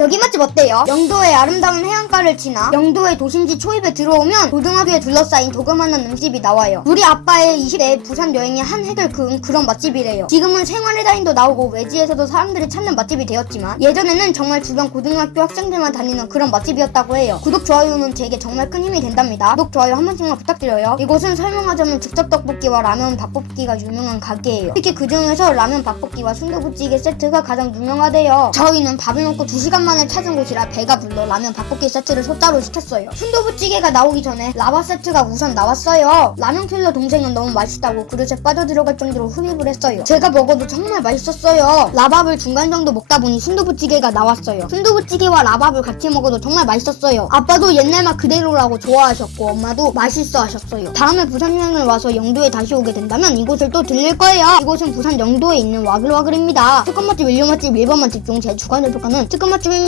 여기 맛집 어때요? 영도의 아름다운 해안가를 지나 영도의 도심지 초입에 들어오면 고등학교에 둘러싸인 도그마한 음식이 나와요. 우리 아빠의 20대 부산 여행의 한 획을 그은 그런 맛집이래요. 지금은 생활의 달인도 나오고 외지에서도 사람들이 찾는 맛집이 되었지만 예전에는 정말 주변 고등학교 학생들만 다니는 그런 맛집이었다고 해요. 구독, 좋아요는 제게 정말 큰 힘이 된답니다. 구독, 좋아요 한 번씩만 부탁드려요. 이곳은 설명하자면 즉석 떡볶이와 라면 밥볶이가 유명한 가게예요. 특히 그 중에서 라면 밥볶이와 순두부찌개 세트가 가장 유명하대요. 저희는 밥을 먹고 2시간 만에 찾은 곳이라 배가 불러 라면 밥볶이 세트를 소따로 시켰어요. 순두부찌개가 나오기 전에 라바 세트가 우선 나왔어요. 라면 킬러 동생은 너무 맛있다고 그릇에 빠져들어갈 정도로 흡입을 했어요. 제가 먹어도 정말 맛있었어요. 라밥을 중간 정도 먹다 보니 순두부찌개가 나왔어요. 순두부찌개와 라밥을 같이 먹어도 정말 맛있었어요. 아빠도 옛날 맛 그대로라고 좋아하셨고 엄마도 맛있어 하셨어요. 다음에 부산 여행을 와서 영도에 다시 오게 된다면 이곳을 또 들릴 거예요. 이곳은 부산 영도에 있는 와글와글입니다. 특급 맛집, 일류 맛집, 일반 맛집 중 제 주관을 평가는 특급 맛집입니다.